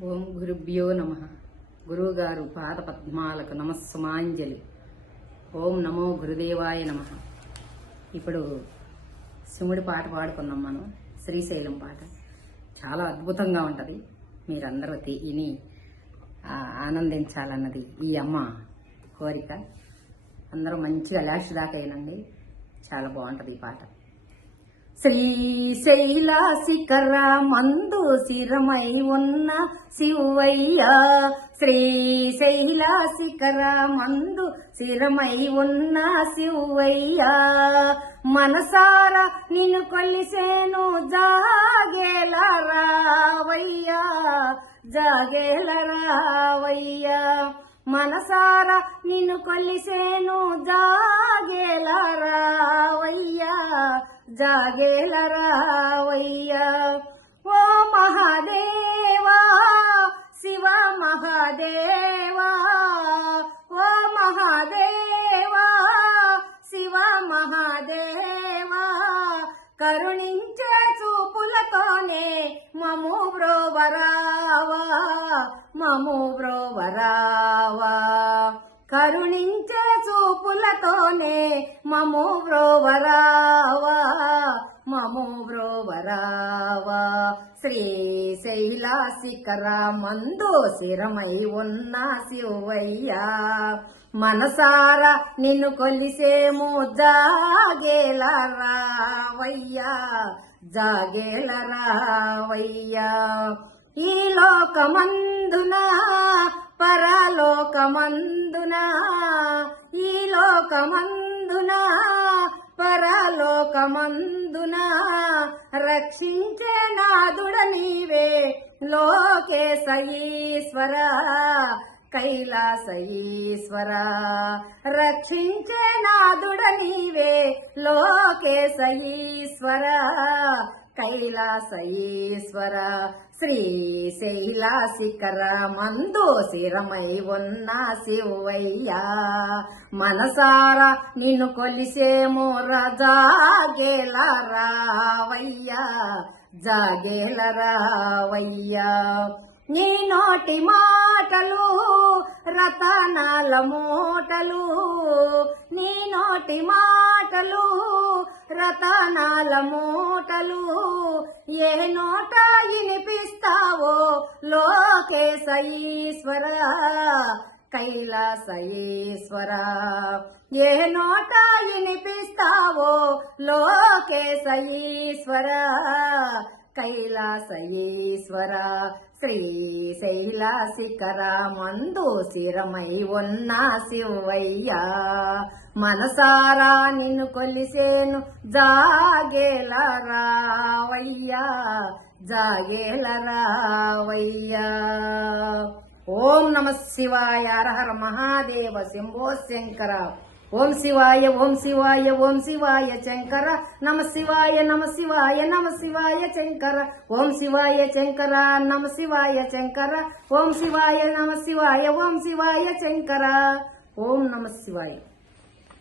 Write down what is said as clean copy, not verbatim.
ఓం గురుభ్యో నమ. గురువుగారు పాద పద్మాలకు నమస్సుమాంజలి. ఓం నమో గురుదేవాయ నమ. ఇప్పుడు శివుడి పాట పాడుకున్నాం మనం, శ్రీశైలం పాట. చాలా అద్భుతంగా ఉంటుంది. మీరందరూ విని ఆనందించాలన్నది ఈ అమ్మ కోరిక. అందరూ మంచిగా లాస్ట్ దాకా వినండి, చాలా బాగుంటుంది ఈ పాట. శ్రీశైల శిఖర మందు శిరమై ఉన్న శివయ్య, శ్రీశైల శిఖర మందు శిరమై ఉన్న శివయ్య, మనసారా నిన్ను కొలిసేను జాగేల రావయ్యా, జాగేల రావయ్యా, మనసారా నిన్ను కొలిసేను జాగేల రావయ్యా, జాగేల రావయ్యా. ఓ మహాదేవా శివ మహాదేవా, ఓ మహాదేవా శివ మహాదేవా, కరుణించే చూపులతోనే మము బ్రోవరావా, మము బ్రోవరావా, కరుణించే చూపులతోనే మము బ్రోవరావా, మము బ్రోవరావా. శ్రీశైల శిఖర మందు శిరమై ఉన్న శివయ్యా, మనసారా నిన్ను కొలిసేము జాగేల రావయ్యా, జాగేల రావయ్యా. ఈ లోకమందున పరలోకమందున, ఈ లోకమందున పరలోకమందున, రక్షించే నాదుడ నీవే లోకేశ ఈశ్వర, కైలాస ఈశ్వర, రక్షించే నాదుడ నీవే లోకేశ ఈశ్వర, కైలాస ఈశ్వర. శ్రీశైల శిఖర మందు శిరమై ఉన్న శివయ్యా, మనసారా నిన్ను కొలిసేమో జాగేల రావయ్యా, జాగేల రావయ్యా. నీ నోటి మాటలు రతనాల మూటలు, నీ నోటి మాటలు రతనాల మూటలు, ఏ నోట వినిపిస్తావో లోకేశ ఈశ్వర, కైలాస ఈశ్వర, ఏ నోట వినిపిస్తావో లోకేశ ఈశ్వర, కైలాస ఈశ్వర. శ్రీశైల శిఖర మందు శిరమై ఉన్న శివయ్యా, మనసారా నిన్ను కొలిసేను జాగేల రావయ్యా, జాగేల రావయ్యా. ఓం నమ శివాయ. హర హర మహాదేవ శంభో శంకర. ఓం శివాయ, ఓం శివాయ, ఓం శివాయ శంకర. నమ శివాయ, నమ శివాయ, నమ శివాయ శంకర. ఓం శివాయ శంకర, నమ శివాయ శంకర. ఓం శివాయ, నమ శివాయ, ఓం శివాయ శంకర. ఓం నమ శివాయ.